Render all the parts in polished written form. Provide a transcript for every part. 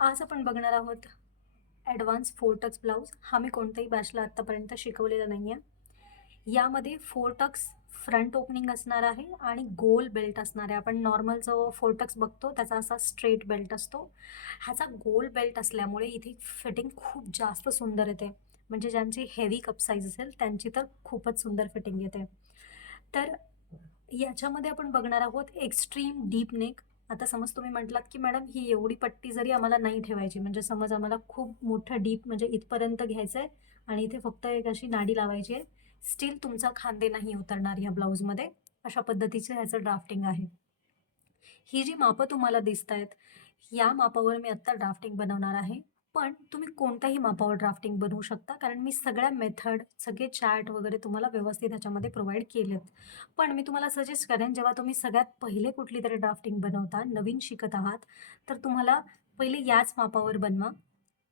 आज आपण बघणार आहोत ॲडव्हान्स 4 टक्स ब्लाऊज. हा मी कोणत्याही बॅचला आत्तापर्यंत शिकवलेला नाही आहे. यामध्ये 4 टक्स फ्रंट ओपनिंग असणार आहे आणि गोल बेल्ट असणार आहे. आपण नॉर्मल जो 4 टक्स बघतो त्याचा असा स्ट्रेट बेल्ट असतो. ह्याचा गोल बेल्ट असल्यामुळे इथे फिटिंग खूप जास्त सुंदर येते. म्हणजे ज्यांची हेवी कप साईज असेल त्यांची तर खूपच सुंदर फिटिंग येते. तर याच्यामध्ये आपण बघणार आहोत एक्स्ट्रीम डीप नेक. आता समज तुम्ही म्हटलात की मॅडम ही एवढी पट्टी जरी आम्हाला नाही ठेवायची, म्हणजे समज आम्हाला खूप मोठं डीप म्हणजे इथपर्यंत घ्यायचं आहे आणि इथे फक्त एक अशी नाडी लावायची आहे, स्टील तुमचा खांदे नाही उतरणार या ब्लाऊजमध्ये. अशा पद्धतीचं ह्याचं ड्राफ्टिंग आहे. ही जी मापं तुम्हाला दिसत आहेत, या मापावर मी आत्ता ड्राफ्टिंग बनवणार आहे. पण तुम्ही कोणत्याही मापावर ड्राफ्टिंग बनवू शकता, कारण मी सगळ्या मेथड, सगळे चार्ट वगैरे तुम्हाला व्यवस्थित ह्याच्यामध्ये प्रोव्हाइड केलेत. पण मी तुम्हाला सजेस्ट करेन, जेव्हा तुम्ही सगळ्यात पहिले कुठली तरी ड्राफ्टिंग बनवता, नवीन शिकत आहात, तर तुम्हाला पहिले याच मापावर बनवा.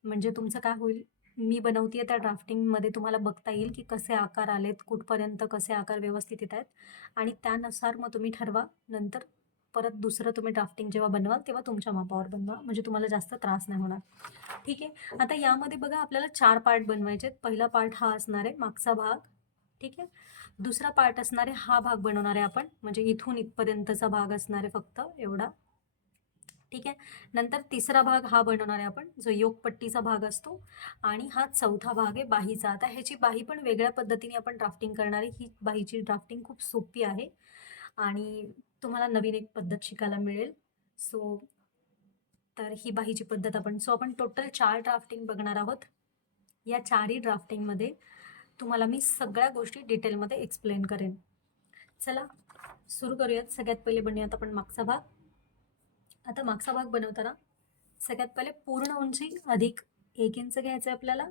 म्हणजे तुमचं काय होईल, मी बनवतीये त्या ड्राफ्टिंगमध्ये तुम्हाला बघता येईल की कसे आकार आलेत, कुठपर्यंत कसे आकार व्यवस्थित येत आहेत आणि त्यानुसार मग तुम्ही ठरवा. नंतर परत दुसरं तुम्ही ड्राफ्टिंग जेव्हा बनवाल तेव्हा तुमच्या मापावर बनवा, म्हणजे तुम्हाला जास्त त्रास नाही होणार. ठीक आहे. आता यामध्ये बघा आपल्याला 4 पार्ट बनवायचे आहेत. पहिला पार्ट हा असणार आहे मागचा भाग. ठीक आहे. दुसरा पार्ट असणार आहे हा भाग बनवणार आहे आपण, म्हणजे इथून इथपर्यंतचा भाग असणार आहे फक्त एवढा. ठीक आहे. नंतर तिसरा भाग हा बनवणार आहे आपण, जो योगपट्टीचा भाग असतो. आणि हा चौथा भाग आहे बाहीचा. आता ह्याची बाही पण वेगळ्या पद्धतीने आपण ड्राफ्टिंग करणार आहे. ही बाहीची ड्राफ्टिंग खूप सोपी आहे आणि तुम्हाला नवीन एक पद्धत शिकायला मिळेल. तर ही बाहीची पद्धत आपण टोटल 4 ड्राफ्टिंग बघणार आहोत. या 4ही ड्राफ्टिंगमध्ये तुम्हाला मी सगळ्या गोष्टी डिटेलमध्ये एक्सप्लेन करेन. चला सुरू करूयात. सगळ्यात पहिले बनवूयात आपण मागचा भाग. आता मागचा भाग बनवताना सगळ्यात पहिले पूर्ण उंची अधिक 1 इंच घ्यायचं आहे आपल्याला.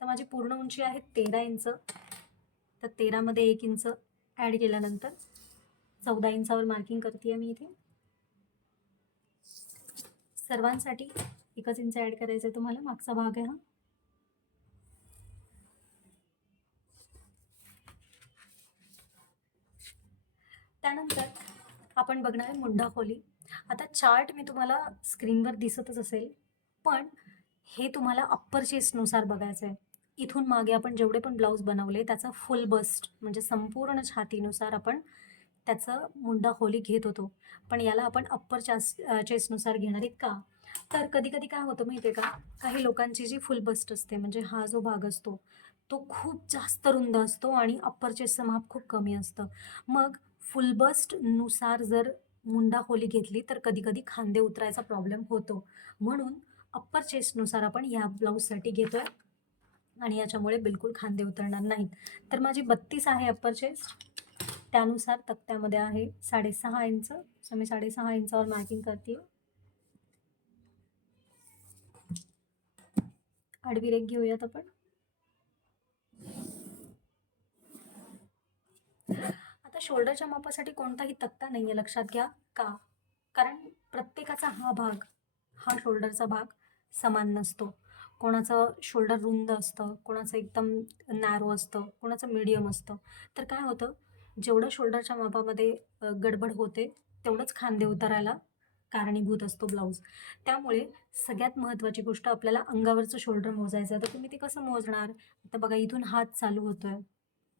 तर माझी पूर्ण उंची आहे 13 इंच. तर 13 मध्ये 1 इंच ॲड केल्यानंतर 14 इंचावर मार्किंग करते मी इथे. सर्वांसाठी 1 इंच ॲड करायचं आहे तुम्हाला. मागचा भाग आहे हा. त्यानंतर आपण बघणार आहे मुंडा खोली. आता चार्ट मी तुम्हाला स्क्रीनवर दिसतच असेल, पण हे तुम्हाला अप्पर चेस्टनुसार बघायचं आहे. इथून मागे आपण जेवढे पण ब्लाऊज बनवले त्याचा फुल बस्ट म्हणजे संपूर्ण छातीनुसार आपण त्याचं मुंडा खोली घेत होतो. पण याला आपण अप्पर चेस्टनुसार घेणार आहे का? तर कधी कधी काय होतं माहिती आहे का, काही लोकांची जी फुल बस्ट असते म्हणजे हा जो भाग असतो तो खूप जास्त रुंद असतो आणि अप्पर चेस्टचं माप खूप कमी असतं. मग फुल बस्ट नुसार जर मुंडा खोली घेतली तर कधी कधी खांदे उतरायचा प्रॉब्लेम होतो. म्हणून अप्पर चेस्टनुसार आपण ह्या ब्लाऊजसाठी घेतोय आणि याच्यामुळे बिलकुल खांदे उतरणार नाहीत. तर माझी 32 आहे अप्पर चेस्ट. त्यानुसार तक्त्यामध्ये आहे 6.5 इंच. सो मी 6.5 इंचावर मार्किंग करते. आडवी रेघ घेऊयात आपण. आता शोल्डरच्या मापासाठी कोणताही तक्ता नाही आहे, लक्षात घ्या. का? कारण प्रत्येकाचा हा भाग, हा शोल्डरचा भाग समान नसतो. कोणाचं शोल्डर रुंद असतं, कोणाचं एकदम नॅरो असतं, कोणाचं मीडियम असतं. तर काय होतं, जेवढं शोल्डरच्या मापामध्ये गडबड होते तेवढंच खांदे उतारायला कारणीभूत असतो ब्लाऊज. त्यामुळे सगळ्यात महत्त्वाची गोष्ट आपल्याला अंगावरचं शोल्डर मोजायचं आहे. तर तुम्ही ते कसं मोजणार? आता बघा इथून हात चालू होतोय.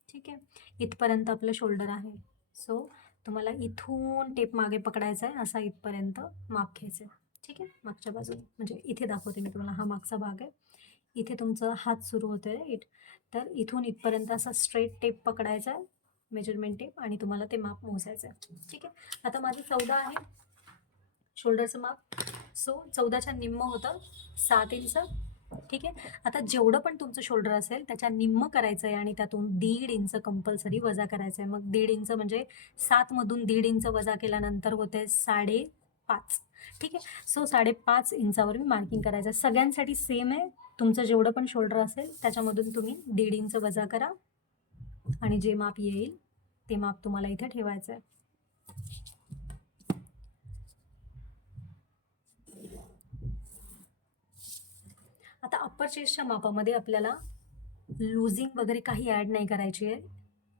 ठीक आहे. इथपर्यंत आपलं शोल्डर आहे. सो तुम्हाला इथून टेप मागे पकडायचा आहे, असा इथपर्यंत माप घ्यायचं आहे. ठीक आहे. मागच्या बाजूने म्हणजे इथे दाखवते मी तुम्हाला, हा मागचा भाग आहे. इथे तुमचं हात सुरू होतोय राईट. तर इथून इथपर्यंत असा स्ट्रेट टेप पकडायचा आहे, मेजरमेंट टेप, आणि तुम्हाला ते माप मोजायचं आहे. ठीक आहे. आता माझी 14 आहे शोल्डरचं माप. सो 14च्या निम्म होतं 7 इंच. ठीक आहे. आता जेवढं पण तुमचं शोल्डर असेल त्याच्या निम्म करायचं आहे आणि त्यातून 1.5 इंच कंपल्सरी वजा करायचं आहे. मग 1.5 इंच म्हणजे 7 मधून 1.5 इंच वजा केल्यानंतर होते 5.5. ठीक आहे. सो 5.5 इंचावर मी मार्किंग करायचं आहे. सगळ्यांसाठी सेम आहे. तुमचं जेवढं पण शोल्डर असेल त्याच्यामधून तुम्ही 1.5 इंच वजा करा आणि जे माप येईल ते माप तुम्हाला इथे ठेवायचं आहे. आता अप्पर चेस्टच्या मापामध्ये आपल्याला लूजिंग वगैरे काही ॲड नाही करायची आहे.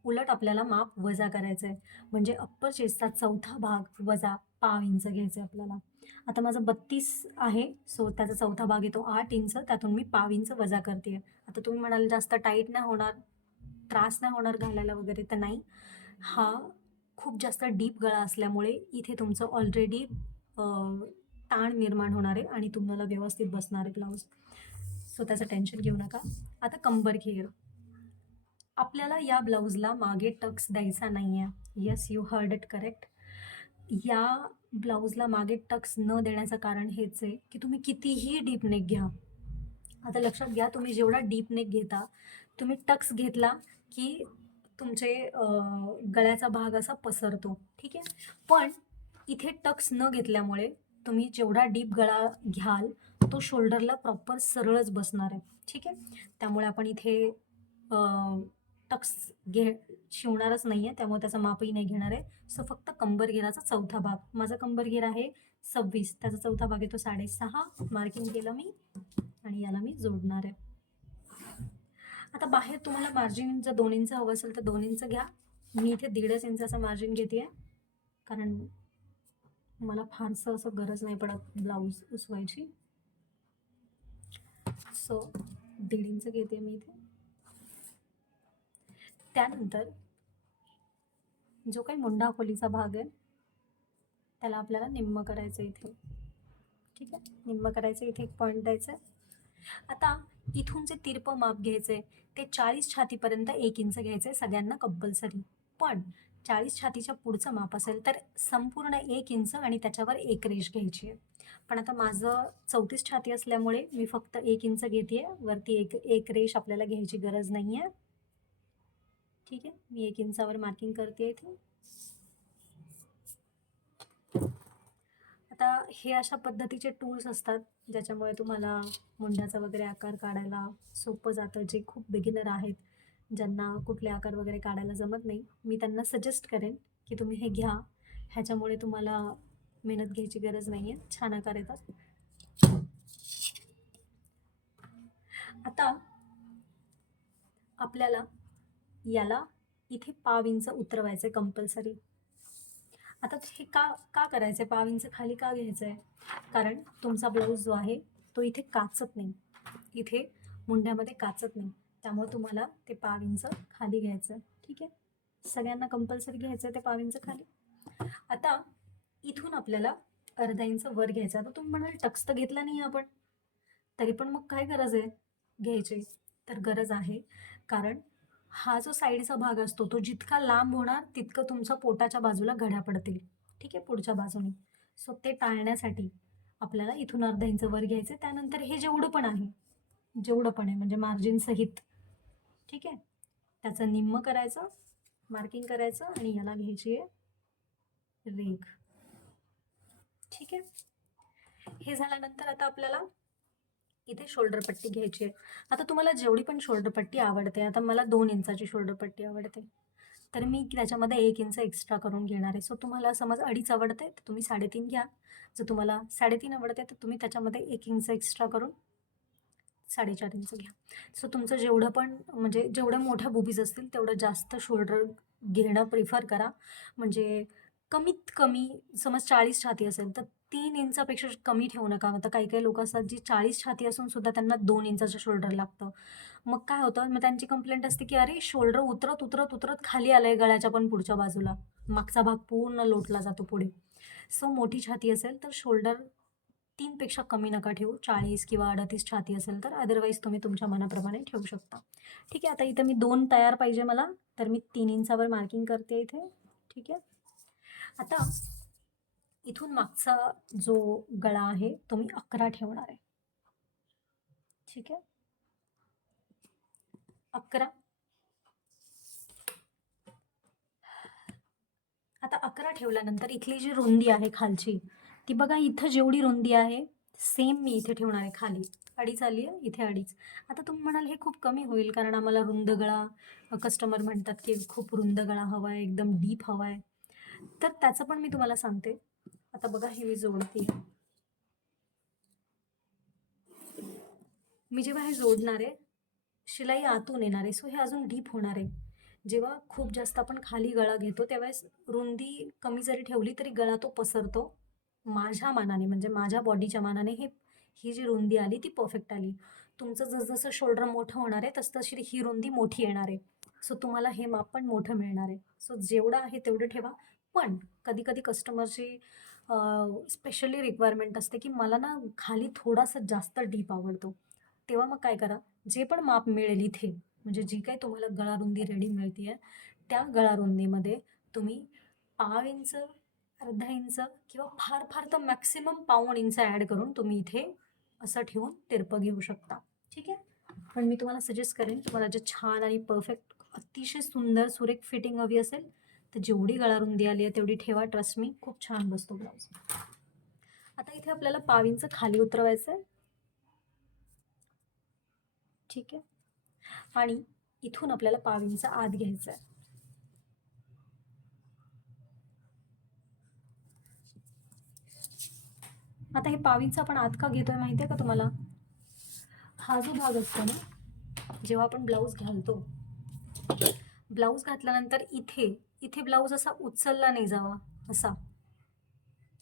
उलट आपल्याला माप वजा करायचं आहे. म्हणजे अप्पर चेस्टचा चौथा भाग वजा पाव इंच घ्यायचं आहे आपल्याला. आता माझं 32 आहे, सो त्याचा चौथा भाग येतो 8 इंच, त्यातून मी पाव इंच वजा करते. आता तुम्ही म्हणाल जास्त टाईट नाही होणार, त्रास नाही होणार घालायला वगैरे, तर नाही. हा खूप जास्त डीप गळा असल्यामुळे इथे तुमचं ऑलरेडी ताण निर्माण होणार आहे आणि तुम्हाला व्यवस्थित बसणार आहे ब्लाऊज, सो त्याचं टेन्शन घेऊ नका. आता कंबर घेर. आपल्याला या ब्लाऊजला मागे टक्स द्यायचा नाही आहे. Yes, you heard it correct. या ब्लाऊजला मागे टक्स न देण्याचं कारण हेच आहे की तुम्ही कितीही डीप नेक घ्या. आता लक्षात घ्या, तुम्ही जेवढा डीप नेक घेता, तुम्ही टक्स घेतला की तुमचे गळ्याचा भाग असा पसरतो, ठीक आहे. पण इथे टक्स न घेतल्यामुळे तुम्ही जेवढा डीप गळा घ्याल तो शोल्डरला प्रॉपर सरळच बसणार आहे, ठीक आहे. त्यामुळे आपण इथे टक्स शिवणारच नाही आहे, त्यामुळे त्याचं मापही नाही घेणार आहे. सो फक्त कंबर घेराचा चौथा भाग, माझा कंबर घेर आहे 26, त्याचा चौथा भाग येतो 6.5, मार्किंग केलं मी आणि याला मी जोडणार आहे. आता बाहेर तुम्हाला मार्जिन जर 2 इंच हवं असेल तर 2 इंच घ्या. मी इथे 1.5 इंचाचं मार्जिन घेते आहे, कारण मला फारसं असं गरज नाही पडत ब्लाऊज उसवायची. सो 1.5 इंच घेते मी इथे. त्यानंतर जो काही मुंडा खोलीचा भाग आहे त्याला आपल्याला निम्म करायचं इथे, ठीक आहे. निम्म करायचं, इथे एक पॉईंट द्यायचं आहे. आता इथून जे तिरपं माप घ्यायचं आहे ते 40 छातीपर्यंत 1 इंच घ्यायचं आहे सगळ्यांना कंपल्सरी. पण 40 छातीच्या पुढचं माप असेल तर संपूर्ण 1 इंच आणि त्याच्यावर एक रेष घ्यायची आहे. पण आता माझं 34 छाती असल्यामुळे मी फक्त 1 इंच घेते आहे, वरती एक रेष आपल्याला घ्यायची गरज नाही आहे, ठीक आहे. मी 1 इंचावर मार्किंग करते इथे. आता हे अशा पद्धतीचे टूल्स असतात ज्याच्यामुळे तुम्हाला मुंड्याचा वगैरे आकार काढायला सोपं जातं. जे खूप बिगिनर आहेत, ज्यांना कुठले आकार वगैरे काढायला जमत नाही, मी त्यांना सजेस्ट करेन की तुम्ही हे घ्या. ह्याच्यामुळे तुम्हाला मेहनत घ्यायची गरज नाही आहे, छान आकार येतात. आता आपल्याला याला इथे पाव इंच उतरवायचं आहे कंपल्सरी. आता हे का का करायचं आहे, पाव इंच खाली का घ्यायचं आहे? कारण तुमचा ब्लाऊज जो आहे तो इथे काचत नाही, इथे मुंड्यामध्ये काचत नाही, त्यामुळे तुम्हाला ते पाव इंच खाली घ्यायचं, ठीक आहे. सगळ्यांना कंपल्सरी घ्यायचं आहे ते पाव इंच खाली. आता इथून आपल्याला अर्धा इंच वर घ्यायचं. आता तुम्ही म्हणाल टक्स तर घेतला नाही आपण, तरी पण मग काय गरज आहे घ्यायची? तर गरज आहे, कारण हा जो साईडचा भाग असतो तो जितका लांब होणार तितकं तुमच्या पोटाच्या बाजूला घड्या पडतील, ठीक आहे, पुढच्या बाजूने. सो ते टाळण्यासाठी आपल्याला इथून अर्धा इंच वर घ्यायचं. त्यानंतर हे जेवढं पण आहे म्हणजे मार्जिन सहित, ठीक आहे, त्याचं निम्म करायचं, मार्किंग करायचं आणि याला घ्यायची आहे रेघ, ठीक आहे. हे झाल्यानंतर आता आपल्याला इथे शोल्डर पट्टी घ्यायची आहे. आता तुम्हाला जेवढी पण शोल्डर पट्टी आवडते, आता मला 2 इंचाची शोल्डर पट्टी आवडते, तर मी त्याच्यामध्ये 1 इंच एक्स्ट्रा करून घेणार आहे. सो तुम्हाला समज 2.5 आवडते तर तुम्ही 3.5 घ्या. जर तुम्हाला 3.5 आवडते तर तुम्ही त्याच्यामध्ये 1 इंच एक्स्ट्रा करून 4.5 इंच घ्या. सो तुमचं जेवढं पण म्हणजे जेवढ्या मोठ्या बुबीज असतील तेवढं जास्त शोल्डर घेणं प्रिफर करा. म्हणजे कमीत कमी समज 40 छाती असेल तर 3 इंचापेक्षा कमी ठेवू नका. आता काही काही लोक असतात जी 40 छाती असून सुद्धा त्यांना 2 इंचाचं शोल्डर लागतं. मग काय होतं, मग त्यांची कंप्लेंट असते की अरे शोल्डर उतरत उतरत उतरत खाली आलंय गळ्याच्या पण पुढच्या बाजूला, मागचा भाग पूर्ण लोटला जातो पुढे. सो मोठी छाती असेल तर शोल्डर 3 पेक्षा कमी नका ठेवू. 40 किंवा 38 छाती असेल तर, अदरवाईज तुम्ही तुमच्या मनाप्रमाणे ठेवू शकता, ठीक आहे. आता इथं मी 2 तयार पाहिजे मला, तर मी 3 इंचावर मार्किंग करते इथे, ठीक आहे. आता इथून मागचा जो गळा आहे तो मी 11 ठेवणार आहे, ठीक आहे. 11. आता 11 ठेवल्यानंतर इथली जी रुंदी आहे खालची, ती बघा इथं जेवढी रुंदी आहे सेम मी इथे ठेवणार आहे खाली. 2.5 आली आहे, इथे 2.5. आता तुम्ही म्हणाल हे खूप कमी होईल, कारण आम्हाला रुंद गळा, कस्टमर म्हणतात की खूप रुंद गळा हवा आहे, एकदम डीप हवा आहे. तर त्याचं पण मी तुम्हाला सांगते. आता बघा हे मी जोडते, मी जेव्हा हे जोडणार आहे शिलाई आतून येणार आहे, सो हे अजून डीप होणार आहे. जेव्हा खूप जास्त आपण खाली गळा घेतो त्यावेळेस रुंदी कमी जरी ठेवली तरी गळा तो पसरतो. माझ्या मानाने म्हणजे माझ्या बॉडीच्या मानाने ही जी रुंदी आली ती परफेक्ट आली. तुमचं जसं शोल्डर मोठं होणार आहे तशी ही रुंदी मोठी येणार आहे. सो तुम्हाला हे माप पण मोठं मिळणार आहे. सो जेवढं आहे तेवढं ठेवा. पण कधी-कधी कस्टमरची स्पेशली रिक्वायरमेंट असते, की मला ना खाली थोडासा जास्त डीप आवडतो. तेव्हा मग काय करा, जे पण माप मिळेल इथे म्हणजे जी काही तुम्हाला गळा रुंदी रेडी मिळतीये, त्या गळा रुंदीमध्ये तुम्ही 1/2 इंच, अर्धा इंच किंवा फार तर मॅक्सिमम 1/2 इंच ॲड करून तुम्ही इथे असं ठेवून तिरपं घेऊ शकता. ठीक आहे? पण मी तुम्हाला सजेस्ट करेन तुम्हाला जे छान आणि परफेक्ट अतिशय सुंदर सुरेख फिटिंग हवी असेल, तर जेवढी गळा रुंदी आली आहे तेवढी ठेवा. ट्रस्ट मी, खूप छान बसतो ब्लाउज. आता इथे आपल्याला 1/2 इंच खाली उतरवायचं आहे. ठीक आहे? आणि इथून आपल्याला 1/2 इंच आत घ्यायचं आहे. आता हे 1/2 इंच आपण आत का घेतोय माहिती आहे का तुम्हाला? हा जो भाग असतो ना, जेव्हा आपण ब्लाऊज घालतो, ब्लाऊज घातल्यानंतर इथे इथे ब्लाऊज असा उचलला नाही जावा, असा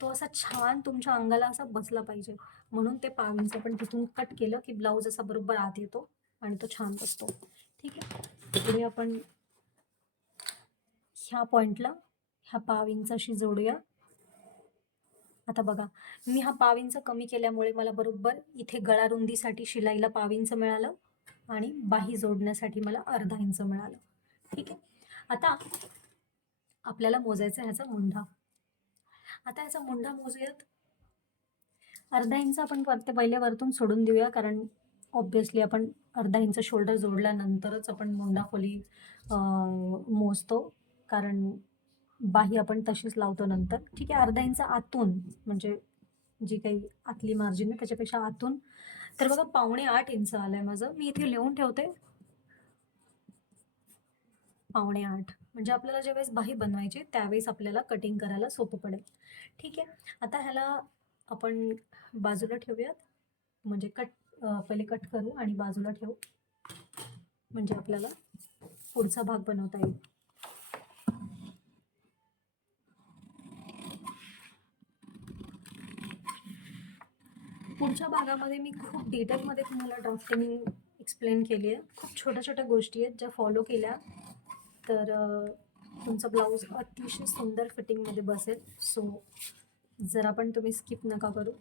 तो असा छान तुमच्या अंगाला असा बसला पाहिजे. म्हणून ते 1/2 इंच आपण तिथून कट केलं की ब्लाऊज असा बरोबर आत येतो आणि तो छान बसतो. ठीक आहे? पुढे आपण ह्या पॉइंटला ह्या 1/2 इंचाशी जोडूया. आता बघा, मी हा 1/2 इंच कमी केल्यामुळे मला बरोबर इथे गळा रुंदीसाठी शिलाईला 1/2 इंच मिळालं आणि बाही जोडण्यासाठी मला अर्धा इंच मिळालं. ठीक आहे? आता आपल्याला मोजायचा ह्याचा मुंढा. आता ह्याचा मुंढा मोजूयात. अर्धा इंच आपण पहिले वरतून सोडून देऊया, कारण ऑब्व्हियसली आपण अर्धा इंच शोल्डर जोडल्यानंतरच आपण मुंडा खोली मोजतो, कारण बाही आपण तशीच लावतो नंतर. ठीक आहे? अर्धा इंच आतून म्हणजे जी काही आतली मार्जिन आहे त्याच्यापेक्षा आतून. तर बघा 7.25 इंच आलंय माझं. मी इथे लिहून ठेवते 7.25. म्हणजे आपल्याला ज्यावेळेस बाही बनवायची त्यावेळेस आपल्याला कटिंग करायला सोपं पडेल. ठीक आहे? आता ह्याला आपण बाजूला ठेवूयात. म्हणजे पहिले कट करू आणि बाजूला ठेवू, म्हणजे आपल्याला पुढचा भाग बनवता येईल. पुढच्या भागामध्ये मी खूप डिटेलमध्ये तुम्हाला ड्राफ्टिंग एक्सप्लेन केली आहे. खूप छोट्या छोट्या गोष्टी आहेत ज्या फॉलो केल्या तर तुमचा ब्लाऊज अतिशय सुंदर फिटिंगमध्ये बसेल. सो जरा पण तुम्ही स्किप नका करू.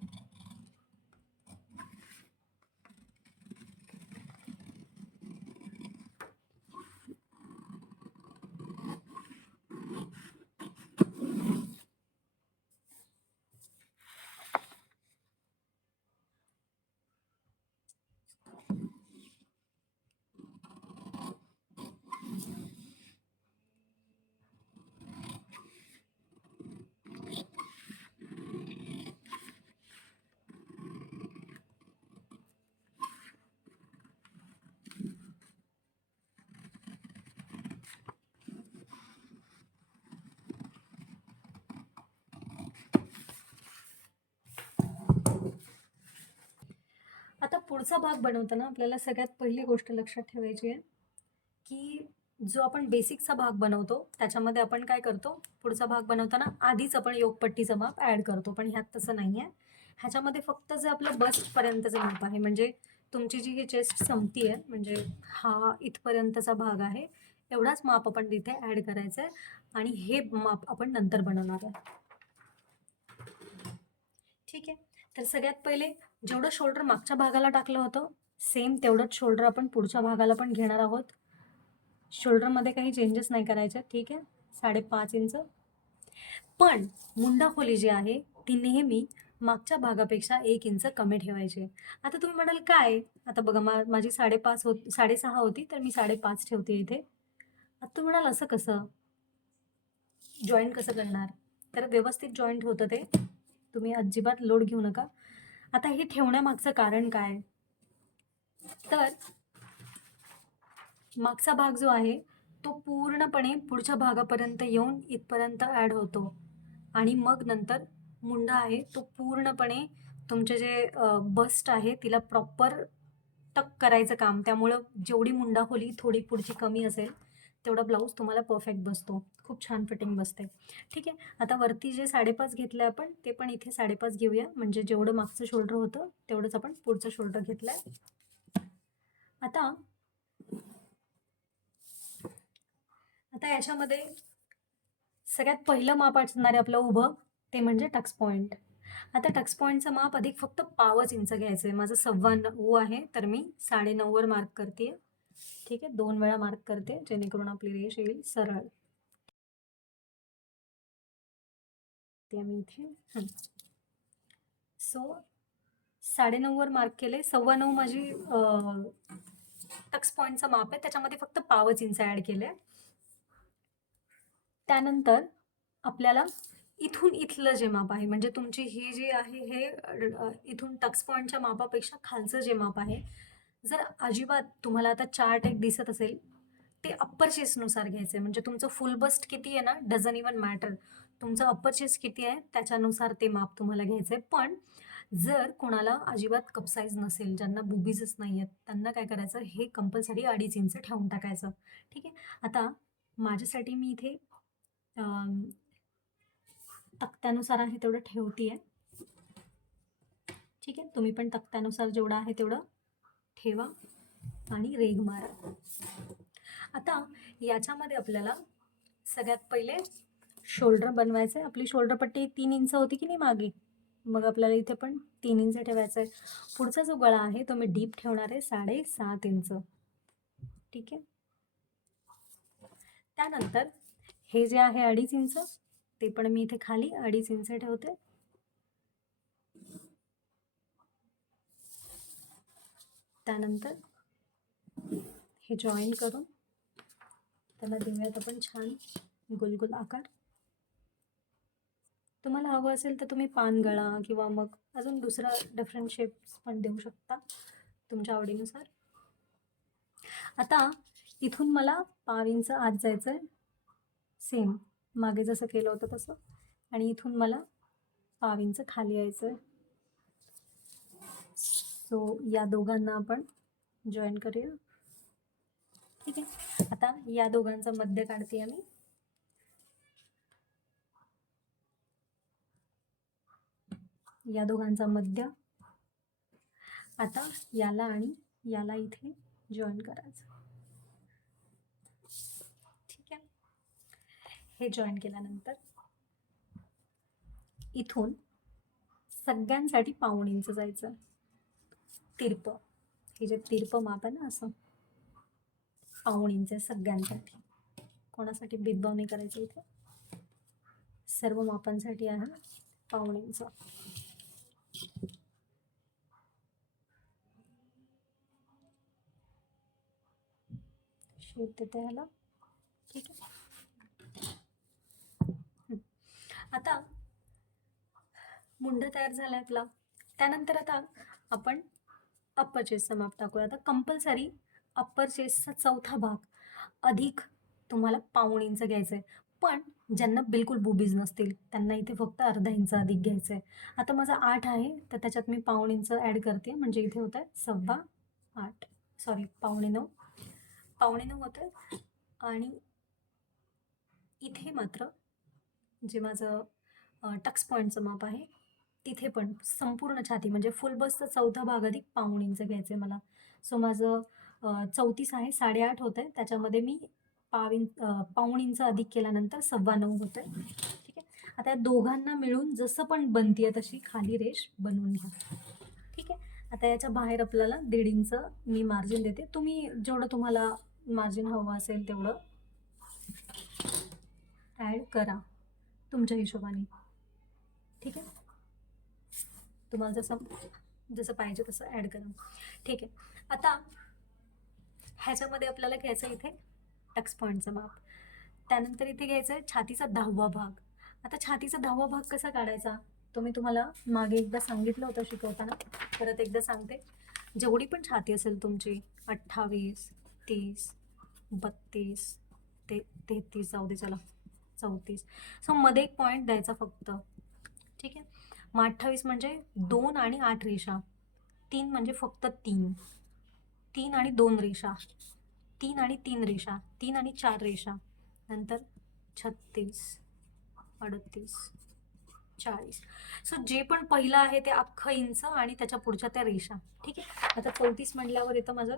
आता पुढचा भाग बनवताना आपल्याला सगळ्यात पहिली गोष्ट लक्षात ठेवायची आहे की जो आपण बेसिकचा भाग बनवतो त्याच्यामध्ये आपण काय करतो, पुढचा भाग बनवताना आधीच आपण योगपट्टीचं माप ॲड करतो, पण ह्यात तसं नाही आहे. ह्याच्यामध्ये फक्त जे आपलं बस्टपर्यंतचं माप आहे, म्हणजे तुमची जी चेस्ट संपती आहे, म्हणजे हा इथपर्यंतचा भाग आहे, एवढाच माप आपण तिथे ॲड करायचं आहे आणि हे माप आपण नंतर बनवणार आहे. ठीक आहे? तर सगळ्यात पहिले जेवढं शोल्डर मागच्या भागाला टाकलं होतं सेम तेवढंच शोल्डर आपण पुढच्या भागाला पण घेणार आहोत. शोल्डरमध्ये काही चेंजेस नाही करायचे. ठीक आहे? 5.5 इंच. पण मुंडा खोली जी आहे ती नेहमी मागच्या भागापेक्षा 1 इंच कमी ठेवायची. आता तुम्ही म्हणाल काय? आता बघा माझी 6.5 होती तर मी 5.5 ठेवते इथे. आता तुम्ही म्हणाल असं कसं? जॉईंट कसं करणार? तर व्यवस्थित जॉईंट होतं ते. तुम्ही अजिबात लोड घेऊ नका. आता हे ठेवण्यामागचं कारण काय? तर मागचा भाग जो आहे तो पूर्णपणे पुढच्या भागापर्यंत येऊन इथपर्यंत ॲड होतो आणि मग नंतर मुंडा आहे तो पूर्णपणे तुमचे जे बस्ट आहे तिला प्रॉपर टक करायचं काम. त्यामुळं जेवढी मुंडा खोली थोडी पुढची कमी असेल तेवढा ब्लाऊज तुम्हाला परफेक्ट बसतो, खूप छान फिटिंग बसते. ठीक आहे. आता वरती जे 5.5 घेतलं आपण ते पण इथे 5.5 घेऊया, म्हणजे जेवढं मागचं शोल्डर होतं तेवढंच आपण पुढचं शोल्डर घेतलंय. आता याच्यामध्ये सगळ्यात पहिलं माप असणार आहे आपलं उभं, ते म्हणजे टक्स पॉईंट. आता टक्स पॉईंटचं माप अधिक फक्त 5 इंच घ्यायचं आहे. माझं 9.25 आहे, तर मी 9.5 वर मार्क करते. ठीक आहे, 2 वेळा मार्क करते जेणेकरून आपली रेष येईल सरळ. ते मी इथे सो 9.5 वर मार्क केले. 9.25 माझी टक्स पॉईंटचं माप आहे, त्याच्यामध्ये फक्त 5 इंच ऍड केले. त्यानंतर आपल्याला इथून इथलं जे माप आहे, म्हणजे तुमची ही जी आहे हे इथून टक्स पॉईंटच्या मापापेक्षा खालचं जे माप आहे, जर अजिबात तुम्हाला आता चार्ट एक दिसत असेल, ते अप्पर चेस्टनुसार घ्यायचं आहे. म्हणजे तुमचं फुल बस्ट किती आहे ना, डझन इवन मॅटर. तुमचं अप्पर चेस्ट किती आहे त्याच्यानुसार ते माप तुम्हाला घ्यायचं आहे. पण जर कोणाला अजिबात कप साईज नसेल, ज्यांना बुबीजच नाही आहेत, त्यांना काय करायचं, हे कंपल्सरी 2.5 इंच ठेवून टाकायचं. ठीक आहे. आता माझ्यासाठी मी इथे तक्त्यानुसार आहे तेवढं ठेवतीये. ठीक आहे, तुम्ही पण तक्त्यानुसार जेवढं आहे तेवढं ठेवा आणि रेघ मारा. आता याच्यामध्ये आपल्याला सगळ्यात पहिले शोल्डर बनवायचं आहे. आपली शोल्डर पट्टी 3 इंच होती की नाही मागे, मग आपल्याला इथे पण 3 इंच ठेवायचं आहे. पुढचा जो गळा आहे तो मी डीप ठेवणार आहे 7.5 इंच. ठीक आहे. त्यानंतर हे जे आहे 2.5 इंच, ते पण मी इथे खाली 2.5 इंच ठेवते. त्यानंतर हे जॉईन करून त्याला देऊयात आपण छान गोलगोल आकार. तुम्हाला हवं असेल तर तुम्ही पानगळा किंवा मग अजून दुसरा डिफरंट शेप्स पण देऊ शकता तुमच्या आवडीनुसार. आता इथून मला 5 इंच आत जायचं आहे, सेम मागे जसं केलं होतं तसं, आणि इथून मला 5 इंच खाली यायचं आहे. सो या दोघांना आपण जॉईन करूया. ठीक आहे. आता या दोघांचा मध्य काढते मी. या दोघांचा मध्य. आता याला आणि याला इथे जॉईन करायचं. ठीक आहे. हे जॉईन केल्यानंतर इथून सगळ्यांसाठी 1.5 इंच जायचं. तिरप, हे जे तिरप माप आहे ना, असं 1.5 इंच सगळ्यांसाठी. कोणासाठी भेदभाव नाही करायचं इथे, सर्व मापांसाठी आहे 1.5 इंच. शेप देते ह्याला. ठीक आहे. आता मुंडा तयार झाला आपला. त्यानंतर आता आपण अप्पर चेस्टचं माप टाकूया. आता कंपल्सरी अप्पर चेस्टचा चौथा भाग अधिक तुम्हाला 1.5 इंच घ्यायचं आहे. पण ज्यांना बिलकुल बुबीज नसतील त्यांना इथे फक्त अर्धा इंच अधिक घ्यायचं आहे. आता माझा 8 आहे, तर त्याच्यात मी 1.5 इंच ॲड करते, म्हणजे इथे होत आहे 8.25, सॉरी 9.25, 9.25 होतं. आणि इथे मात्र जे माझं टक्स पॉईंटचं माप आहे, तिथे पण संपूर्ण छाती म्हणजे फुल बसचा चौथा भाग अधिक 1.5 इंच घ्यायचं आहे मला. सो माझं 34 आहे, 8.5 होतं आहे, त्याच्यामध्ये मी 1.5 इंच अधिक केल्यानंतर 9.25 होतं आहे. ठीक आहे. आता या दोघांना मिळून जसं पण बनते तशी खाली रेष बनवून घ्या. ठीक आहे. आता याच्या बाहेर आपल्याला 1.5 इंच मी मार्जिन देते. तुम्ही जेवढं तुम्हाला मार्जिन हवं असेल तेवढं ॲड करा तुमच्या हिशोबाने. ठीक आहे. तुम्हाला जसं पाहिजे तसं ॲड करा. ठीक आहे. आता ह्याच्यामध्ये आपल्याला घ्यायचं इथे टक्स पॉईंटचं माप. त्यानंतर इथे घ्यायचं आहे छातीचा 10वा भाग. आता छातीचा 10वा भाग कसा काढायचा तो मी तुम्हाला मागे एकदा सांगितलं होतं शिकवताना, परत एकदा सांगते. जेवढी पण छाती असेल तुमची 28, 30, 32, 33, जाऊ दे चला 34, सो मध्ये एक पॉईंट द्यायचा फक्त. ठीक आहे. मग 28 म्हणजे 2 आणि 8 रेषा, 3 म्हणजे फक्त 3 आणि 2 रेषा. 3 आणि 3 रेषा, 3 आणि 4 रेषा, नंतर 36, 38, 40. सो जे पण पहिलं आहे ते अख्खं इंच आणि त्याच्या पुढच्या त्या रेषा. ठीक आहे. आता 34 म्हटल्यावर येतं माझं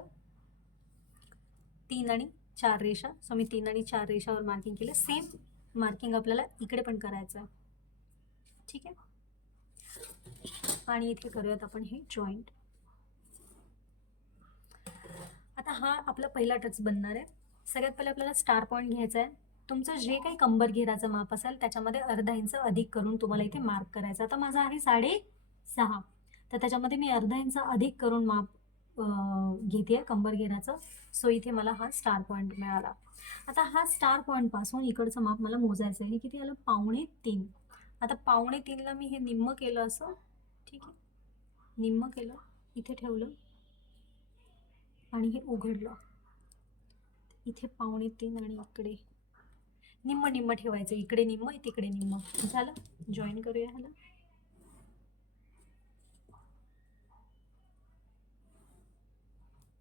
3 आणि 4 रेषा. सो मी 3 आणि 4 रेषावर मार्किंग केलं. सेम मार्किंग आपल्याला इकडे पण करायचं आहे. ठीक आहे. आणि इथे करूयात आपण हे जॉईंट. आता हा आपला पहिला टच बनणार आहे. सगळ्यात पहिले आपल्याला स्टार पॉईंट घ्यायचा आहे. तुमचं जे काही कंबर घेराचं माप असेल त्याच्यामध्ये अर्धा इंच अधिक करून तुम्हाला इथे मार्क करायचं. आता माझा आहे 6.5, तर त्याच्यामध्ये मी अर्धा इंच अधिक करून माप घेते कंबर घेराचं. सो इथे मला हा स्टार पॉईंट मिळाला. आता हा स्टार पॉईंट पासून इकडचं माप मला मोजायचं आहे. हे किती आलं? 2.25. आता 2.25ला मी हे निम्म केलं असं. ठीक आहे. निम्म केलं, इथे ठेवलं आणि हे उघडलं. इथे 2.25 आणि इकडे निम्म निम्म ठेवायचं. इकडे निम्म, तिकडे निम्म. झालं. जॉईन करूया ह्याला.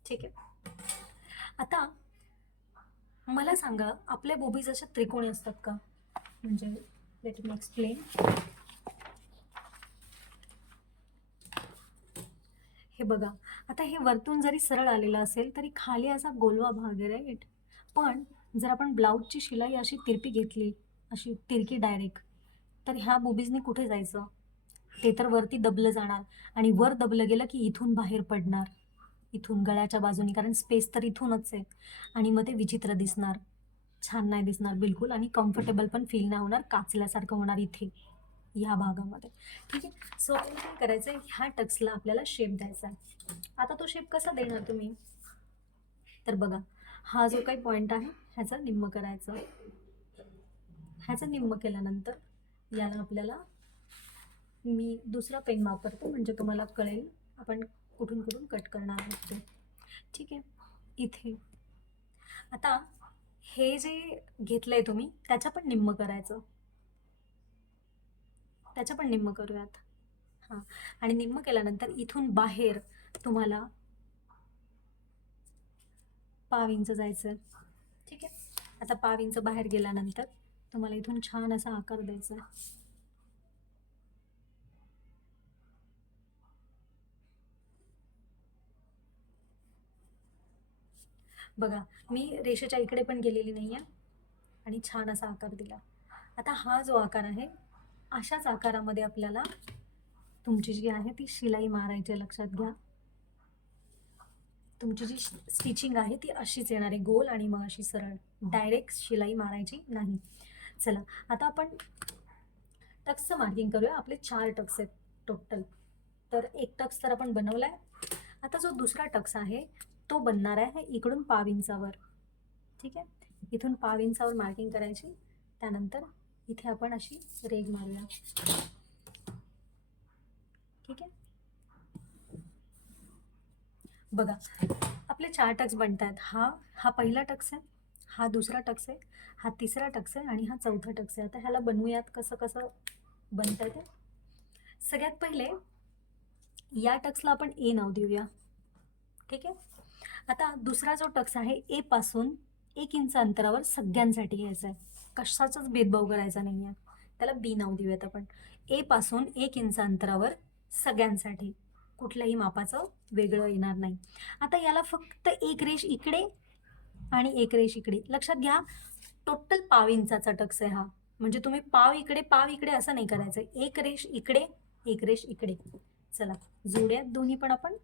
ठीक आहे. आता मला सांगा, आपल्या बोबीज अशा त्रिकोणी असतात का? म्हणजे लेट मी एक्सप्लेन. हे बघा, आता हे वरतून जरी सरळ आलेलं असेल तरी खाली असा गोलवा भाग आहे, राईट? पण जर आपण ब्लाऊजची शिलाई अशी तिरपी घेतली, अशी तिरकी डायरेक्ट, तर ह्या बोबीजनी कुठे जायचं? ते तर वरती दबलं जाणार, आणि वर दबलं गेलं की इथून बाहेर पडणार, इथून गळ्याच्या बाजूनी, कारण स्पेस तर इथूनच आहे. आणि मग ते विचित्र दिसणार, छान नाही दिसणार बिलकुल, आणि कम्फर्टेबल पण फील नाही होणार, काचल्यासारखं होणार इथे ह्या भागामध्ये. ठीक आहे. सो आपल्याला काय करायचं आहे, ह्या टक्सला आपल्याला शेप द्यायचा आहे. आता तो शेप कसा देणार तुम्ही? तर बघा, हा जो काही पॉईंट आहे ह्याचा निम्म करायचा. ह्याचा निम्म केल्यानंतर याला आपल्याला, मी दुसरा पेन वापरतो म्हणजे तुम्हाला कळेल आपण कुठून कुठून कट करणार आहोत ते. ठीक आहे. इथे आता हे जे घेतलंय तुम्ही त्याच्या पण निम्म करायचं. त्याच्या पण निम्म करूयात. हां. आणि निम्म केल्यानंतर इथून बाहेर तुम्हाला 1/2 इंच जायचं. ठीक आहे. आता 1/2 इंच बाहेर गेल्यानंतर तुम्हाला इथून छान असा आकार द्यायचा. बघा, मी रेषेच्या इकडे पण गेलेली नाही आहे आणि छान असा आकार दिला. आता हा जो आकार आहे, अशाच आकारामध्ये आपल्याला तुमची जी आहे ती शिलाई मारायची. लक्षात घ्या, तुमची जी स्टिचिंग आहे ती अशीच येणार आहे, गोल आणि मग अशी सरळ. डायरेक्ट शिलाई मारायची नाही. चला, आता आपण टक्सचं मार्किंग करूया. आपले 4 टक्स आहेत टोटल. तर एक टक्स तर आपण बनवलाय. आता जो दुसरा टक्स आहे तो बनणार आहे इकडून 1/2 इंचावर. ठीक आहे. इथून 1/2 इंचावर मार्किंग करायची. त्यानंतर इथे आपण अशी रेघ मारूया. ठीक आहे. बघा, आपले 4 टक्स बनतात. हा पहिला टक्स आहे, हा दुसरा टक्स आहे, हा तिसरा टक्स आहे आणि हा चौथा टक्स आहे. आता ह्याला बनवूयात कसं कसं बनतं ते. सगळ्यात पहिले या टक्सला आपण ए नाव देऊया. ठीक आहे. आता दुसरा जो टक्स आहे, ए पासून 1 इंच अंतरावर सगळ्यांसाठी घ्यायचा आहे. कशाचाच भेदभाव करायचा नाही आहे. त्याला बी नाव देऊयात आपण. ए पासून 1 इंच अंतरावर सगळ्यांसाठी, कुठल्याही मापाचं वेगळं येणार नाही. आता याला फक्त एक रेष इकडे आणि एक रेष इकडे. लक्षात घ्या, टोटल 1/2 इंचाचा टक्स आहे हा. म्हणजे तुम्ही 1/2 इकडे असं नाही करायचं. एक रेष इकडे, एक रेष इकडे. चला, जोड्यात दोन्ही पण आपण.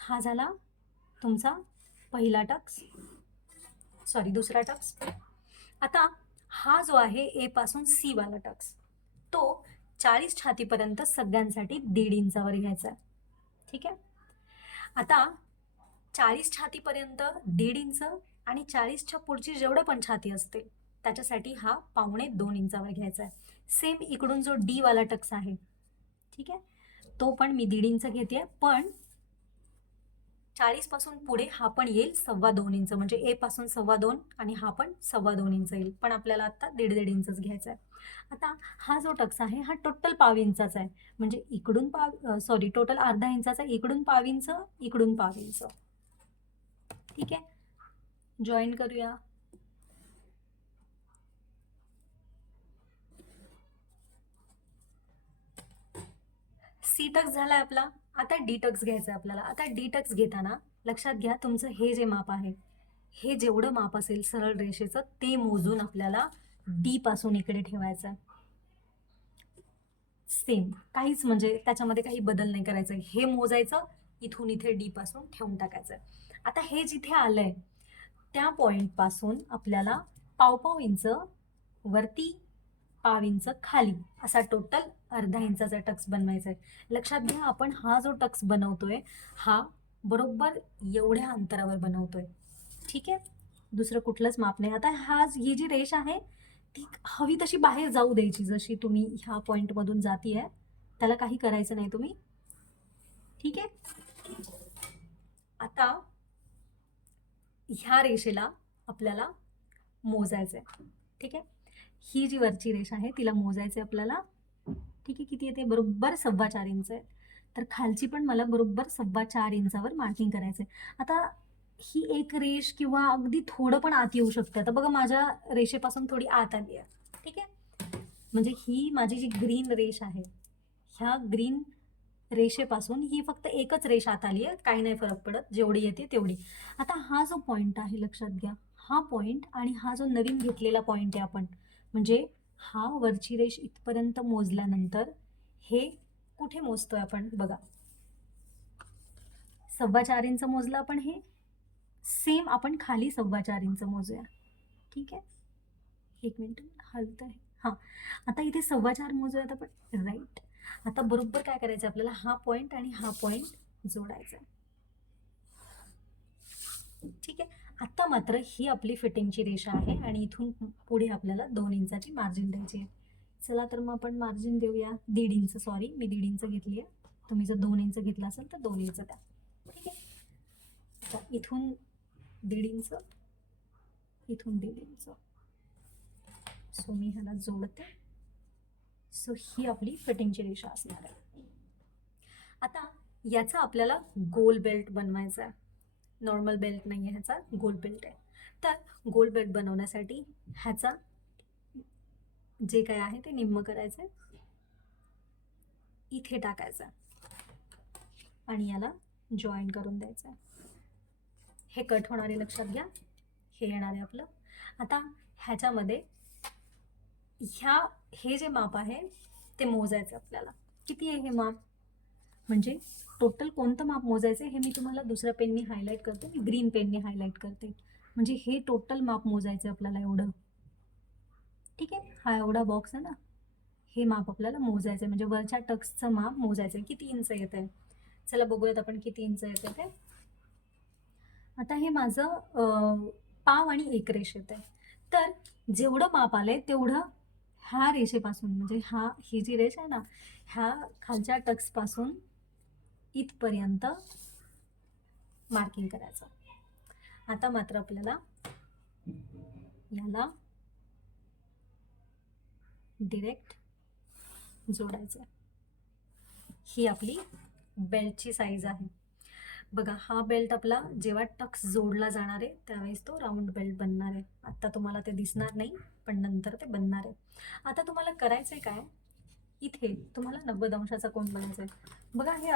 हा झाला तुमचा पहिला टक्स, सॉरी दुसरा टक्स. आता हा जो आहे ए पासून सी वाला टक्स, तो 40 छातीपर्यंत सगळ्यांसाठी 1.5 इंचावर घ्यायचा. ठीक आहे. आता 40 छातीपर्यंत 1.5 इंच आणि 40च्या पुढची जेवढं पण छाती असते त्याच्यासाठी हा 1.25 इंचावर घ्यायचा आहे. सेम इकडून जो डी वाला टक्स आहे, ठीक आहे, तो पण मी 1.5 इंच घेते. पण 40 पासून पुढे हा पण येईल 2.25 इंच, म्हणजे ए पासून 2.25 आणि हा पण 2.25 इंच येईल. पण आपल्याला आता 1.5 इंचच घ्यायचा आहे. आता हा जो टक्स आहे हा टोटल 1/2 इंचाचा आहे. म्हणजे इकडून टोटल अर्धा इंचाचा, इकडून 1/2 इंच, इकडून 1/2 इंच. ठीक आहे, जॉईन करूया. सी टक्स झाला आपला. आता डी टक्स घ्यायचा आपल्याला. आता डी टक्स घेताना लक्षात घ्या, तुमचं हे जे माप आहे, हे जेवढं माप असेल सरळ रेषेचं ते मोजून आपल्याला डी पासून इकडे ठेवायचं. सेम, काहीच म्हणजे त्याच्यामध्ये काही बदल नाही करायचा. हे मोजायचं, इथून इथे डी पासून ठेवून टाकायचं. आता हे जिथे आलंय त्या पॉइंट पासून आपल्याला पाव इंच वरती, पाव इंच खाली, असा टोटल अर्धा इंचाचा टक्स बनवायचा आहे. लक्षात घ्या, आपण हा जो टक्स बनवतोय हा बरोबर एवढ्या अंतरावर बनवतोय. ठीक आहे, दुसरं कुठलंच माप नाही. आता ही जी रेष आहे ती हवी तशी बाहेर जाऊ द्यायची, जशी तुम्ही ह्या पॉइंट मधून जातीये, त्याला काही करायचं नाही तुम्ही. ठीक आहे, आता ह्या रेषेला आपल्याला मोजायचंय. ठीक आहे, ही जी वरची रेष आहे तिला मोजायचंय आपल्याला. ठीक आहे, किती येते? बरोबर 4.25 इंच आहे. तर खालची पण मला बरोबर 4.25 इंचावर मार्किंग करायचंय. आता ही एक रेष किंवा अगदी थोडं पण आत येऊ शकते. आता बघा, माझ्या रेषेपासून थोडी आत आली आहे. ठीक आहे, म्हणजे ही माझी जी ग्रीन रेष आहे, ह्या ग्रीन रेषेपासून ही फक्त एकच रेष आत आली आहे, काही नाही फरक पडत, जेवढी येते तेवढी. आता हा जो पॉइंट आहे लक्षात घ्या, हा पॉइंट आणि हा जो नवीन घेतलेला पॉइंट आहे आपण, म्हणजे हा वरची रेष इथपर्यंत मोजल्यानंतर हे कुठे मोजतोय आपण? बघा, 4.25 इंच मोजलं आपण. हे सेम आपण खाली 4.25 इंच मोजूया. ठीक आहे, एक मिनिट हलत आहे. हां, आता इथे 4.25 मोजूयात आपण. राईट. आता बरोबर काय करायचं आपल्याला? हा पॉइंट आणि हा पॉइंट जोडायचा. ठीक आहे, आता मात्र ही आपली फिटिंगची रेषा आहे आणि इथून पुढे आपल्याला 2 इंचाची मार्जिन द्यायची आहे. चला तर मग आपण मार्जिन देऊया 1.5 इंच. सॉरी, मी 1.5 इंच घेतली आहे. तुम्ही जर 2 इंच घेतला असेल तर 2 इंच द्या. ठीक आहे, आता इथून 1.5 इंच, इथून 1.5 इंच. सो मी ह्याला जोडते. सो ही आपली फिटिंगची रेषा असणार आहे. आता याचा आपल्याला गोल बेल्ट बनवायचा आहे. नॉर्मल बेल्ट नाही आहे, ह्याचा गोल बेल्ट आहे. तर गोल बेल्ट बनवण्यासाठी ह्याचा जे काय आहे ते निम्म करायचं, इथे टाकायचं आणि याला जॉईन करून द्यायचं. हे कट होणारे लक्षात घ्या, हे येणार आहे आपलं. आता ह्याच्यामध्ये हे जे माप आहे ते मोजायचं आपल्याला. किती आहे हे माप? म्हणजे टोटल कोणतं माप मोजायचं हे मी तुम्हाला दुसऱ्या पेननी हायलाईट करते, मी ग्रीन पेननी हायलाईट करते. म्हणजे हे टोटल माप मोजायचं आपल्याला एवढं. ठीक आहे, हा एवढा बॉक्स आहे ना, हे माप आपल्याला मोजायचं आहे. म्हणजे वरच्या टक्सचं माप मोजायचं आहे. किती इंच येत आहे? चला बघूयात आपण किती इंच येतं ते. आता हे माझं पाव आणि एक रेष येत आहे. तर जेवढं माप आलंय तेवढं ह्या रेषेपासून, म्हणजे ही जी रेष आहे ना, ह्या खालच्या टक्सपासून इथपर्यंत मार्किंग करायचं. आता मात्र आपल्याला याला डिरेक्ट जोडायचं. ही आपली बेल्टची साईज आहे. बघा, हा बेल्ट आपला जेव्हा टक्स जोडला जाणार आहे त्यावेळेस तो राऊंड बेल्ट बनणार आहे. आता तुम्हाला ते दिसणार नाही, पण नंतर ते बनणार आहे. आता तुम्हाला करायचंय काय, इथे तुम्हाला 90 अंशाचा कोन बनायचा आहे. बघा, हे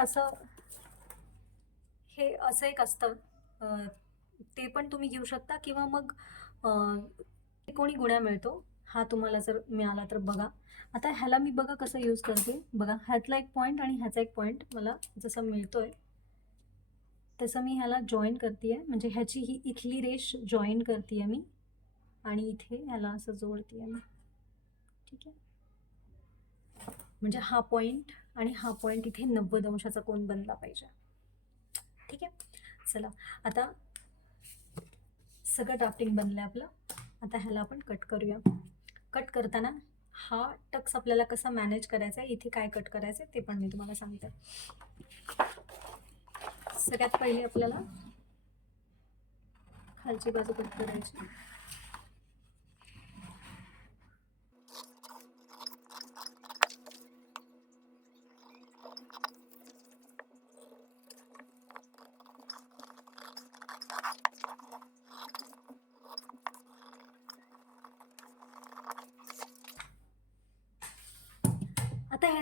असं एक असतं, ते पण तुम्ही घेऊ शकता, किंवा मग कोणी गुण्या मिळतो, हा तुम्हाला जर मिळाला तर बघा. आता ह्याला मी बघा कसं यूज करते. बघा, ह्यातला एक पॉईंट आणि ह्याचा एक पॉईंट मला जसं मिळतोय तसं मी ह्याला जॉईन करते. म्हणजे ह्याची ही इथली रेष जॉईन करते मी आणि इथे ह्याला असं जोडते मी. ठीक आहे, म्हणजे हा पॉईंट आणि हा पॉईंट इथे 90 अंशाचा कोन बनला पाहिजे. ठीक आहे, चला आता सगळं ड्राफ्टिंग बनलं आपलं. आता ह्याला आपण कट करूया. कट करताना हा टक्स आपल्याला कसा मॅनेज करायचा आहे, इथे काय कट करायचं ते पण मी तुम्हाला सांगते. सगळ्यात पहिले आपल्याला खालची बाजू कट करायची.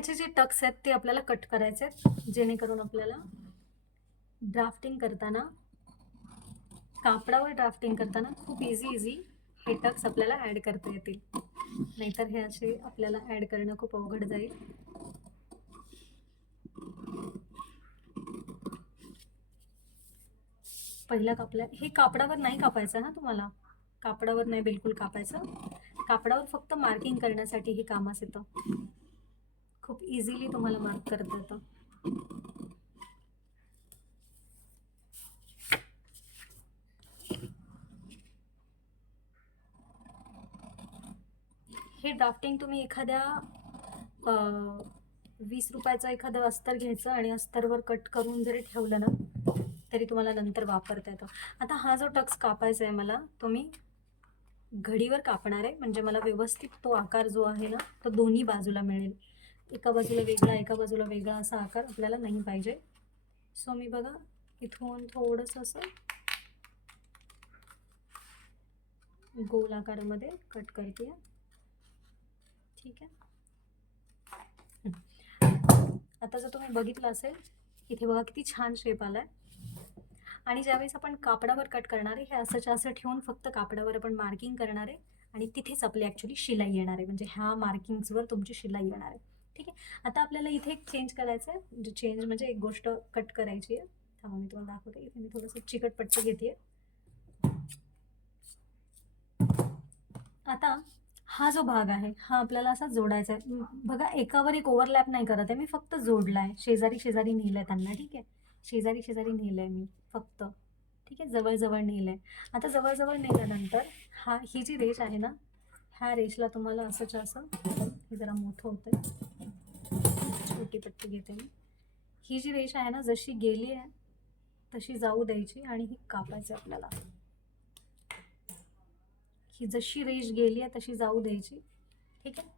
ह्याचे जे टक्स आहेत ते आपल्याला कट करायचे आहेत, जेणेकरून आपल्याला ड्राफ्टिंग करताना, कापडावर ड्राफ्टिंग करताना खूप इझी हे टक्स आपल्याला ॲड करता येतील. नाहीतर हे असे आपल्याला ॲड करणं खूप अवघड जाईल. पहिला कापला, हे कापडावर नाही कापायचं ना तुम्हाला, कापडावर नाही बिलकुल कापायचं. कापडावर फक्त मार्किंग करण्यासाठी हे कामास येतं. खूप इझिली तुम्हाला मार्क करता येतं. हे ड्राफ्टिंग तुम्ही एखाद्या 20 रुपयाचं एखादं अस्तर घ्यायचं आणि अस्तरवर कट करून जरी ठेवलं ना तरी तुम्हाला नंतर वापरता येतं. आता हा जो टक्स कापायचा आहे मला, तो मी घडीवर कापणार आहे, म्हणजे मला व्यवस्थित तो आकार जो आहे ना तो दोन्ही बाजूला मिळेल. एका बाजूला वेगळा, एका बाजूला वेगळा असा आकार आपल्याला नाही पाहिजे. सो मी बघा इथून थोडंसं असं गोल आकारामध्ये कट करते. ठीक आहे. आता जर तुम्ही बघितलं असेल, इथे बघा किती छान शेप आलाय. आणि ज्यावेळेस आपण कापडावर कट करणार आहे, हे असंच्या असं ठेवून फक्त कापडावर आपण मार्किंग करणार आहे आणि तिथेच आपली ॲक्च्युली शिलाई येणार आहे, म्हणजे ह्या मार्किंग्सवर तुमची शिलाई येणार आहे. ठीक आहे. आता आपल्याला इथे एक चेंज करायचं आहे, म्हणजे चेंज म्हणजे एक गोष्ट कट करायची आहे. थांबा मी तुम्हाला दाखवते. इथे मी थोडंसं चिकट पट्टी घेते. आता हा जो भाग आहे हा आपल्याला असा जोडायचा आहे. बघा एकावर एक ओव्हरलॅप नाही करत आहे मी, फक्त जोडलाय, शेजारी शेजारी नेलंय त्यांना. ठीक आहे. शेजारी शेजारी नेलंय मी फक्त. ठीक आहे. जवळजवळ नेलंय. आता जवळजवळ नेल्यानंतर ही जी रेष आहे ना, ह्या रेषला तुम्हाला असंच्या असं, हे जरा मोठं होतंय, छोटी पट्टी घेते मी. ही जी रेष आहे ना, जशी गेली आहे तशी जाऊ द्यायची आणि ही कापायची आपल्याला. ही जशी रेष गेली आहे तशी जाऊ द्यायची. ठीक आहे.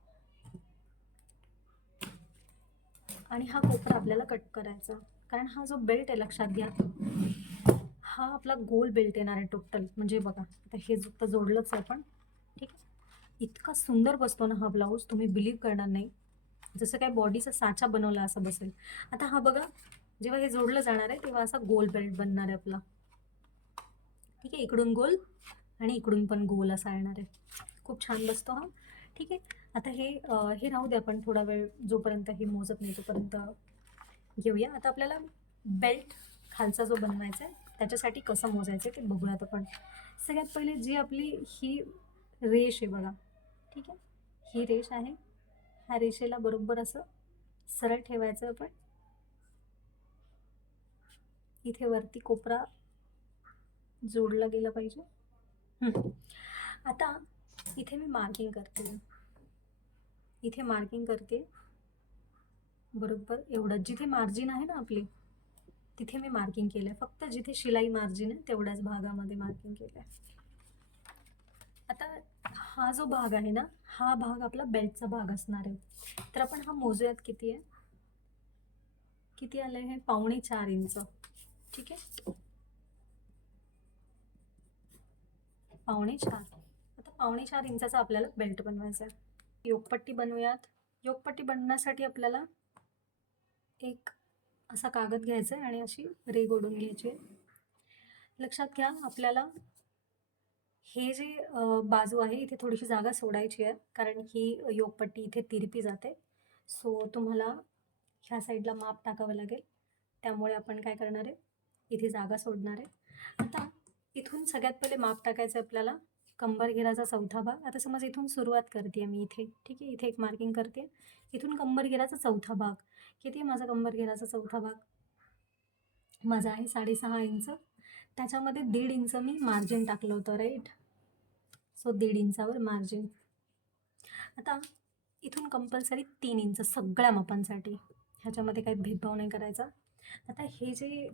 आणि हा कोपरा आपल्याला कट करायचा, कारण हा जो बेल्ट आहे लक्षात घ्या, हा आपला गोल बेल्ट येणार आहे टोटल. म्हणजे बघा आता हे फक्त जोडलंच आहे आपण. ठीक आहे. इतका सुंदर बसतो ना हा ब्लाऊज, तुम्ही बिलीव्ह करणार नाही, जसं काय बॉडीचा साचा बनवला असं बसेल. आता हा बघा, जेव्हा हे जोडलं जाणार आहे तेव्हा असा गोल बेल्ट बनणार आहे आपला. ठीक आहे. इकडून गोल आणि इकडून पण गोल असा येणार आहे. खूप छान बसतो हा. ठीक आहे. आता हे राहू दे, आपण थोडा वेळ जोपर्यंत हे मोजत नाही तोपर्यंत घेऊया. आता आपल्याला बेल्ट खालचा जो बनवायचा आहे त्याच्यासाठी कसं मोजायचं आहे ते बघूयात आपण. सगळ्यात पहिले जी आपली ही रेष आहे बघा, ठीक आहे, ही रेष आहे, ह्या रेषेला बरोबर असं सरळ ठेवायचं आपण. इथे वरती कोपरा जोडला गेला पाहिजे. आता इथे मी मार्किंग करते, इथे मार्किंग करते बरोबर एवढं. जिथे मार्जिन आहे ना आपली तिथे मी मार्किंग केलंय, फक्त जिथे शिलाई मार्जिन आहे तेवढ्याच भागामध्ये मार्किंग केलंय. आता हा जो भाग आहे ना, हा भाग आपला बेल्टचा भाग असणार आहे. तर आपण हा मोजूयात किती आहे. किती आलंय हे, 4.25 इंच. ठीक आहे. 4.25. आता 4.25 इंचाचा आपल्याला बेल्ट बनवायचा आहे. योगपट्टी बनवूयात. योगपट्टी बनवण्यासाठी आपल्याला एक असा कागद घ्यायचा आहे आणि अशी रेघ ओढून घ्यायची आहे. लक्षात घ्या, आपल्याला हे जे बाजू आहे इथे थोडीशी जागा सोडायची आहे, कारण ही योगपट्टी इथे तिरपी जाते. सो तुम्हाला ह्या साईडला माप टाकावं लागेल. त्यामुळे आपण काय करणार आहे, इथे जागा सोडणार आहे. आता इथून सगळ्यात पहिले माप टाकायचं आहे आपल्याला, कंबरघेराचा चौथा भाग. आता समज इथून सुरुवात करते मी इथे. ठीक आहे. इथे एक मार्किंग करते. इथून कंबरघेराचा चौथा भाग किती आहे, माझा कंबरघेराचा चौथा भाग माझा आहे 6.5 इंच. त्याच्यामध्ये 1.5 इंच मी मार्जिन टाकलं होतं, राईट. So 1.5 इंचावर margin. आता इथून कंपल्सरी 3 इंच सगळ्या मापांसाठी, ह्याच्यामध्ये काही भेदभाव नाही करायचा. आता हे जे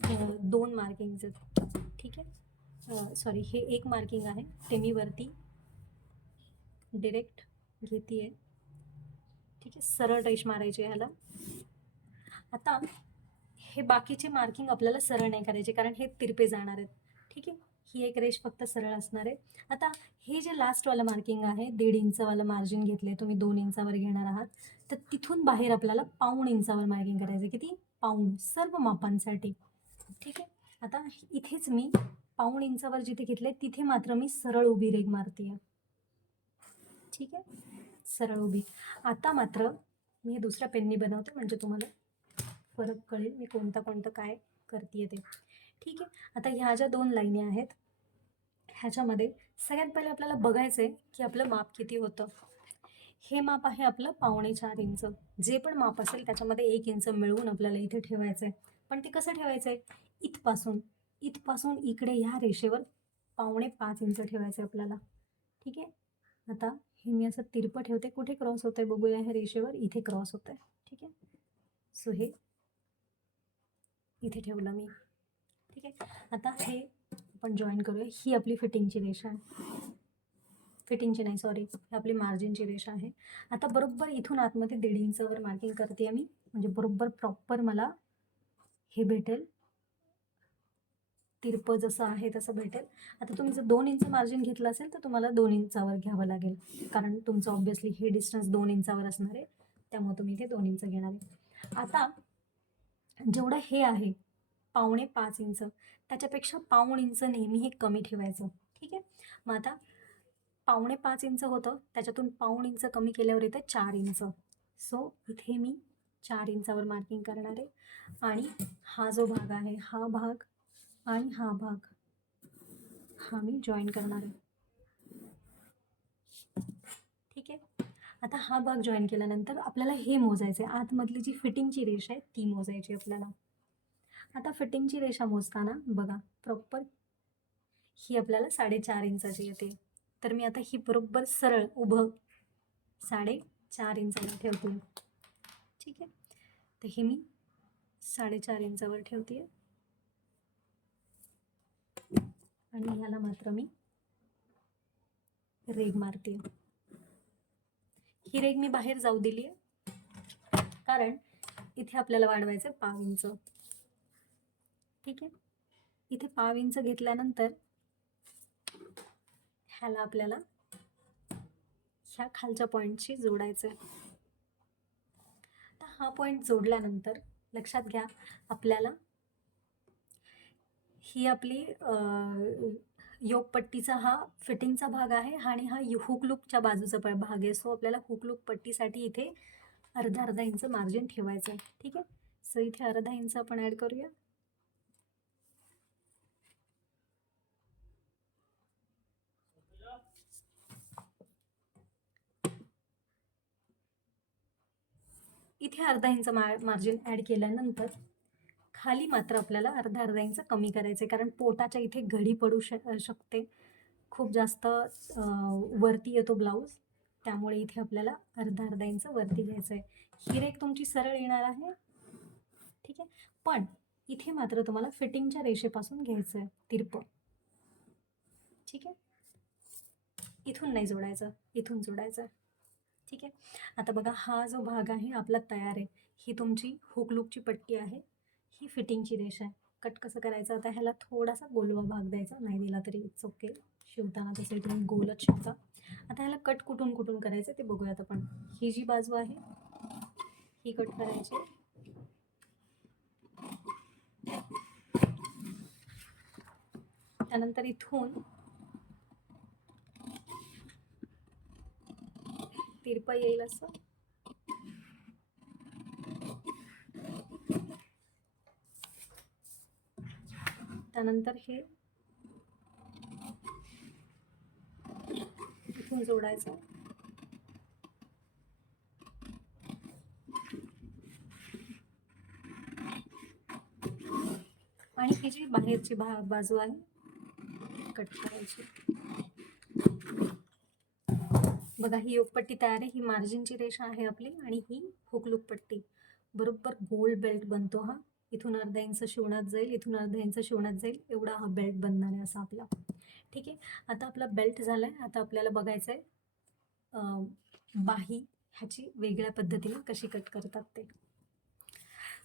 2 मार्किंग्स आहेत, ठीक आहे, सॉरी, हे एक मार्किंग आहे ते मी वरती डिरेक्ट घेते आहे. ठीक आहे. सरळ रेष मारायची ह्याला. आता हे बाकीचे मार्किंग आपल्याला सरळ नाही करायचे, कारण हे तिरपे जाणार आहेत. ठीक आहे. ही एक रेष फक्त सरळ असणार आहे. आता हे जे लास्टवालं मार्किंग आहे 1.5 इंचवालं मार्जिन घेतले तुम्ही, 2 इंचावर घेणार आहात, तर तिथून बाहेर आपल्याला 1.5 इंचावर मार्किंग करायचं. किती? 1.5 सर्व मापांसाठी. ठीक आहे. आता इथेच मी 1.5 इंचावर जिथे घेतले तिथे मात्र मी सरळ उभी रेघ मारते. ठीक आहे, सरळ उभी. आता मात्र मी हे दुसऱ्या पेननी बनवते म्हणजे तुम्हाला फरक कळेल मी कोणतं काय करते ते. ठीक आहे. आता ह्या ज्या 2 लाईनी आहेत ह्याच्यामध्ये सगळ्यात पहिले आपल्याला बघायचं आहे की आपलं माप किती होतं. हे माप आहे आपलं 3.25 इंच. जे पण माप असेल त्याच्यामध्ये 1 इंच मिळवून आपल्याला इथे ठेवायचं आहे. पण ते कसं ठेवायचं आहे? इथपासून इकडे ह्या रेषेवर 4.25 इंच ठेवायचं आहे आपल्याला. ठीक आहे. आता हे मी असं तिरपं ठेवते. कुठे क्रॉस होतंय बघूया ह्या रेषेवर. इथे क्रॉस होतंय. ठीक आहे. सो हे इथे ठेवलं मी. ठीक आहे. आता हे आपण जॉईन करूया. ही आपली फिटिंगची रेषा आहे. फिटिंगची नाही, सॉरी, ही आपली मार्जिनची रेषा आहे. आता बरोबर इथून आतमध्ये 1.5 इंचावर मार्किंग करते मी, म्हणजे बरोबर प्रॉपर मला हे भेटेल, तिरपं जसं आहे तसं भेटेल. आता तुम्ही जर 2 इंच मार्जिन घेतलं असेल तर तुम्हाला 2 इंचावर घ्यावं लागेल, कारण तुमचं ऑब्व्हियसली हे डिस्टन्स 2 इंचावर असणार आहे, त्यामुळे तुम्ही इथे 2 इंच घेणार आहे. आता जेवढं हे आहे 4.25 इंच, त्याच्यापेक्षा 1.5 इंच नेहमी हे कमी ठेवायचं. ठीक आहे. मग आता 4.25 इंच होतं, त्याच्यातून 1.5 इंच कमी केल्यावर येतं 4 इंच. सो इथे मी 4 इंचावर मार्किंग करणार आहे. आणि हा जो भाग आहे, हा भाग आणि हा भाग हा मी जॉईन करणार आहे. ठीक आहे. आता हा भाग जॉईन केल्यानंतर आपल्याला हे मोजायचं आहे, आतमधली जी फिटिंगची रेषा आहे ती मोजायची आपल्याला. आता फिटिंगची रेषा मोजताना बघा प्रॉपर ही आपल्याला 4.5 इंचाची येते. तर मी आता ही बरोबर सरळ उभं 4.5 इंचावर ठेवते. ठीक आहे. तर हे मी 4.5 इंचावर ठेवते आणि ह्याला मात्र मी रेघ मारते. ही रेघ मी बाहेर जाऊ दिली आहे, कारण इथे आपल्याला वाढवायचं 1/2 इंच. ठीक आहे. इथे 1/2 इंच घेतल्यानंतर ह्याला आपल्याला ह्या खालच्या पॉईंटशी जोडायचं आहे. तर हा पॉईंट जोडल्यानंतर लक्षात घ्या, आपल्याला ही आपली योगपट्टीचा हा फिटिंगचा भाग आहे आणि हा हुक लूपच्या बाजूचा भाग आहे. सो आपल्याला हुक लूप पट्टीसाठी इथे अर्धा इंच मार्जिन ठेवायचं आहे. ठीक आहे. सो इथे अर्धा इंच आपण ॲड करूया. इथे अर्धा इंच मार्जिन ॲड केल्यानंतर खाली मात्र आपल्याला अर्धा इंच कमी करायचं आहे, कारण पोटाच्या इथे घडी पडू शकते, खूप जास्त वरती येतो ब्लाऊज, त्यामुळे इथे आपल्याला अर्धा इंच वरती घ्यायचं आहे. ही रेघ तुमची सरळ येणार आहे. ठीक आहे. पण इथे मात्र तुम्हाला फिटिंगच्या रेषेपासून घ्यायचं आहे तिरपं. ठीक आहे. इथून नाही जोडायचं, इथून जोडायचं. ठीक आहे. आता बघा हा जो भाग आहे आपला तयार आहे. ही तुमची हुक लूपची पट्टी आहे, ही फिटिंगची रेषा आहे. कट कसं करायचं? आता ह्याला थोडासा गोलवा भाग द्यायचा, नाही दिला तरी इट्स ओके, शिवताना तसे तुम्ही गोलच शिवता. आता ह्याला कट कुठून करायचं ते बघूयात आपण. ही जी बाजू आहे ही कट करायची. त्यानंतर इथून तिरपं येईल असं. त्यानंतर हे इथून जोडायचं. आणि ही जी बाहेरची बाजू आहे कट करायची. बघा ही योगपट्टी तयार आहे. ही मार्जिनची रेषा आहे आपली आणि ही हुकलूक पट्टी. बरोबर गोल बेल्ट बनतो हा. इथून अर्धा इंच शिवण्यात जाईल, इथून अर्धा इंच शिवण्यात जाईल, एवढा हा बेल्ट बनणार आहे असा आपला. ठीक आहे. आता आपला बेल्ट झालाय. आता आपल्याला बघायचं आहे बाही ह्याची वेगळ्या पद्धतीने कशी कट करतात ते.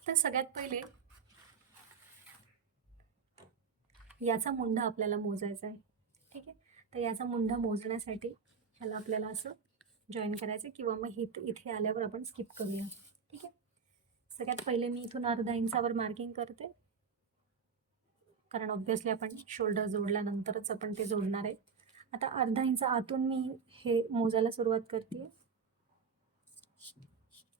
तर सगळ्यात पहिले याचा मुंढा आपल्याला मोजायचा आहे. ठीक आहे, तर याचा मुंढा मोजण्यासाठी ह्याला आपल्याला असं जॉईन करायचं किंवा मग इथे आल्यावर आपण स्किप करूया. ठीक आहे, सगळ्यात पहिले मी इथून अर्धा इंचावर मार्किंग करते, कारण ऑब्व्हियसली आपण शोल्डर जोडल्यानंतरच आपण ते जोडणार आहे. आता अर्धा इंच आतून मी हे मोजायला सुरुवात करते.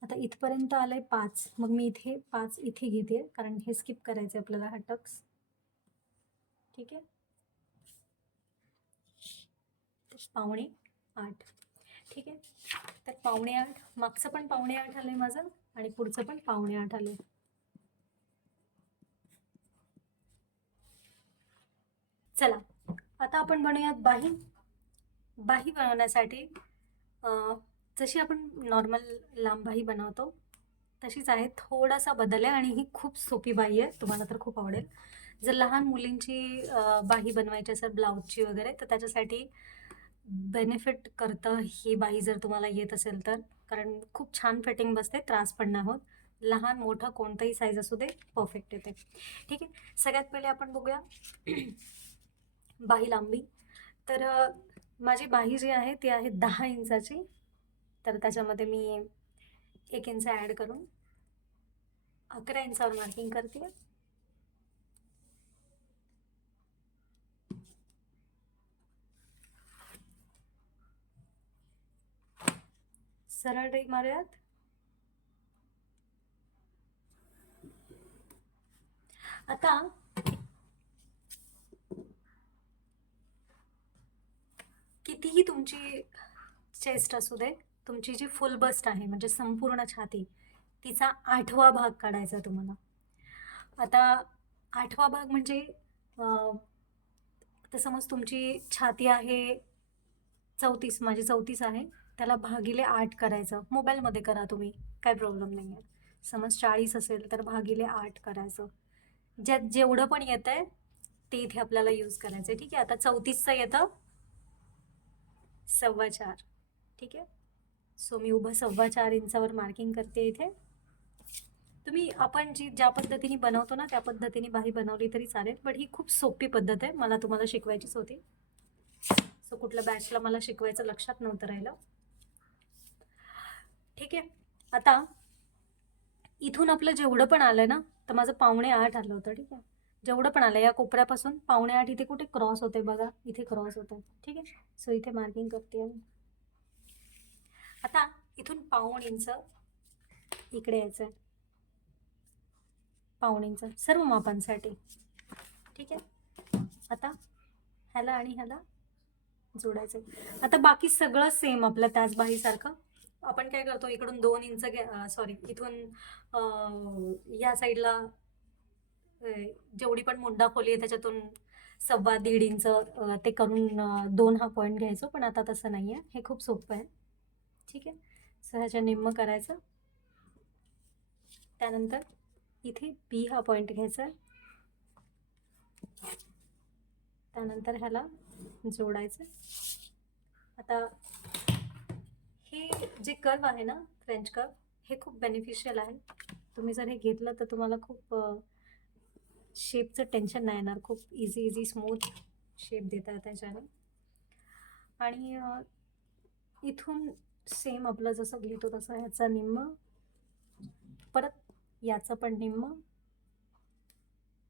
आता इथपर्यंत आलंय 5, मग मी इथे 5 इथे घेते, कारण हे स्किप करायचं आपल्याला हा टक्स. ठीक आहे, 7:45. ठीक आहे, तर 7:45, मागचं पण 7:45 आलंय माझं आणि पुढचं पण 7:45 आलंय. चला आता आपण बनवूयात बाही. बाही बनवण्यासाठी जशी आपण नॉर्मल लांब बाही बनवतो तशीच आहे, थोडासा बदल आहे आणि ही खूप सोपी बाही आहे, तुम्हाला तर खूप आवडेल. जर लहान मुलींची बाही बनवायची असेल ब्लाऊजची वगैरे, तर त्याच्यासाठी बेनिफिट करतं ही बाही जर तुम्हाला येत असेल तर, कारण खूप छान फिटिंग बसते, त्रास पण नाही होत. लहान मोठं कोणतंही साईज असू दे, परफेक्ट येते. ठीक आहे, सगळ्यात पहिले आपण बघूया बाही लांबी. तर माझी बाही जी आहे ती आहे 10 इंचाची, तर त्याच्यामध्ये मी 1 इंच ॲड करून 11 इंचावर मार्किंग करते. सरळ रेघ मारूयात. आता कितीही तुमची चेस्ट असू दे, तुमची जी फुल बस्ट आहे म्हणजे संपूर्ण छाती, तिचा 8वा भाग काढायचा तुम्हाला. आता 8वा भाग म्हणजे आता समज तुमची छाती आहे 34, माझी 34 आहे, त्याला भागिले 8 करायचं. मोबाईलमध्ये करा तुम्ही, काय प्रॉब्लेम नाही आहे. समज 40 असेल तर भागिले 8 करायचं. ज्यात जेवढं पण येत आहे ते इथे आपल्याला यूज करायचं आहे. ठीक आहे, आता 34चं येतं 4.25. ठीक आहे, सो मी उभं 4.25 इंचावर मार्किंग करते इथे. तुम्ही आपण ज्या पद्धतीने बनवतो ना त्या पद्धतीने बाही बनवली तरी चालेल, बट ही खूप सोपी पद्धत आहे, मला तुम्हाला शिकवायचीच होती. सो कुठल्या बॅचला मला शिकवायचं लक्षात नव्हतं राहिलं. ठीक आहे, आता इथून आपलं जेवढं पण आलं ना, तर माझं 7:45 आलं होतं. ठीक आहे, जेवढं पण आलं या कोपऱ्यापासून 7:45 इथे कुठे क्रॉस होते बघा, इथे क्रॉस होतं. ठीक आहे, सो इथे मार्किंग करते. आता इथून 1.5 इंच इकडे यायचं आहे, 1.5 इंच सर्व मापांसाठी. ठीक आहे, आता ह्याला आणि ह्याला जोडायचं. आता बाकी सगळं सेम आपलं त्याच बाहीसारखं. आपण काय करतो, इकडून 2 इंच सॉरी, इथून या साईडला जेवढी पण मुंडा खोली आहे त्याच्यातून 1.25-1.5 इंच ते करून 2 हा पॉईंट घ्यायचो, पण आता तसं नाही आहे, हे खूप सोपं आहे. ठीक आहे, सो ह्याच्या निम्म करायचं. त्यानंतर इथे बी हा पॉईंट घ्यायचा, त्यानंतर ह्याला जोडायचं. आता हे जे कर्व आहे ना, फ्रेंच कर्व, हे खूप बेनिफिशियल आहे. तुम्ही जर हे घेतलं तर तुम्हाला खूप शेपचं टेन्शन नाही येणार, खूप इझी स्मूथ शेप देता येतात त्याच्याने. आणि इथून सेम आपलं जसं घेतो तसं ह्याचा निम्म, परत याचं पण निम्म.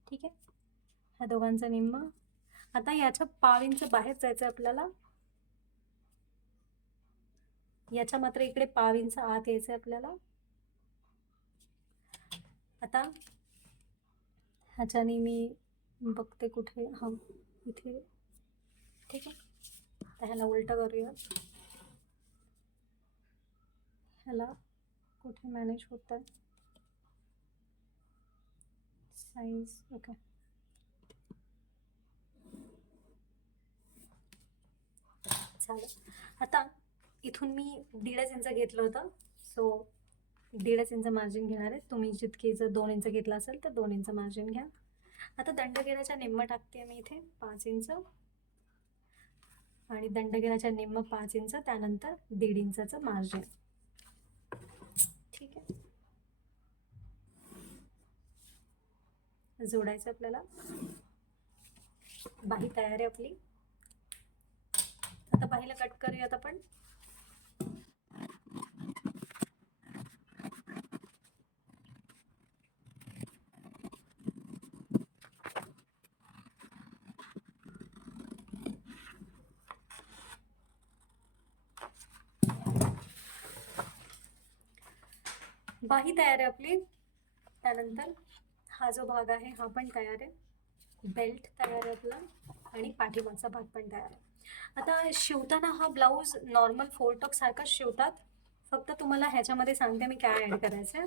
ठीक आहे, ह्या दोघांचं निम्म. आता याच्या 1/2 इंच बाहेर जायचं आपल्याला, याच्या मात्र इकडे 1/2 इंच आत यायचं आपल्याला. आता ह्याच्याने मी बघते कुठे, हा इथे. ठीक आहे, तर ह्याला उलटं करूया, ह्याला कुठे मॅनेज होत आहे साईज. ओके, चालेल. आता इथून मी 1.5 इंच घेतलं होतं, सो 1.5 इंच मार्जिन घेणार आहे. तुम्ही जितके जर 2 इंच घेतलं असेल तर 2 इंच मार्जिन घ्या. आता दंडगेराच्या निम्म टाकते मी इथे 5 इंच, आणि दंडगेराच्या निम्म 5 इंच, त्यानंतर 1.5 इंचाचं मार्जिन. ठीक आहे, जोडायचं आपल्याला. बाही तयार आहे आपली. आता बाहीला कट करूयात आपण. बाही तयार आहे आपली. त्यानंतर हा जो भाग आहे हा पण तयार आहे. बेल्ट तयार आहे आपला आणि पाठीमागचा भाग पण तयार आहे. आता शिवताना हा ब्लाऊज नॉर्मल 4 टक्स सारखाच शिवतात. फक्त तुम्हाला ह्याच्यामध्ये सांगते मी काय ऍड करायचं आहे.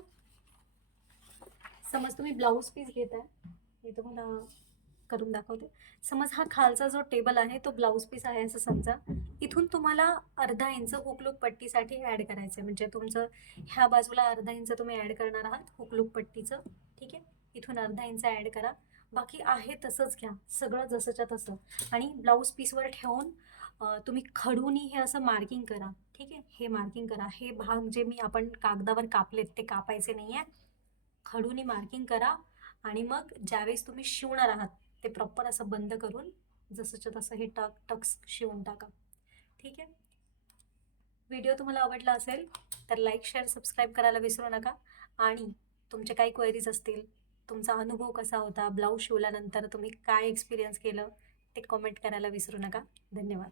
समज तुम्ही ब्लाऊज पीस घेताय, मी तुम्हाला करून दाखवते. समज हा खालचा जो टेबल आहे तो ब्लाऊज पीस आहे असं समजा. इथून तुम्हाला अर्धा इंच हुकलूक पट्टीसाठी ऍड करायचं आहे. म्हणजे तुमचं ह्या बाजूला अर्धा इंच तुम्ही ऍड करणार आहात हुकलूक पट्टीचं. ठीक आहे, इथून अर्धा इंच ऍड करा. बाकी आहे तसंच घ्या, सगळं जसंच्या तसं. आणि ब्लाऊज पीसवर ठेवून तुम्ही खडूनी हे असं मार्किंग करा. ठीक आहे, हे मार्किंग करा. हे भाग जे मी आपण कागदावर कापलेत ते कापायचे नाही आहे. खडूनी मार्किंग करा आणि मग ज्यावेळेस तुम्ही शिवणार आहात ते प्रॉपर असं बंद करून जसंच्या तसं हे टक्स शिवून टाका. ठीक आहे, व्हिडिओ तुम्हाला आवडला असेल तर लाईक, शेअर, सबस्क्राईब करायला विसरू नका. आणि तुमचे काही क्वेरीज असतील, तुमचा अनुभव कसा होता, ब्लाऊज शिवल्यानंतर तुम्ही काय एक्सपिरियन्स केलं ते कमेंट करायला विसरू नका. धन्यवाद.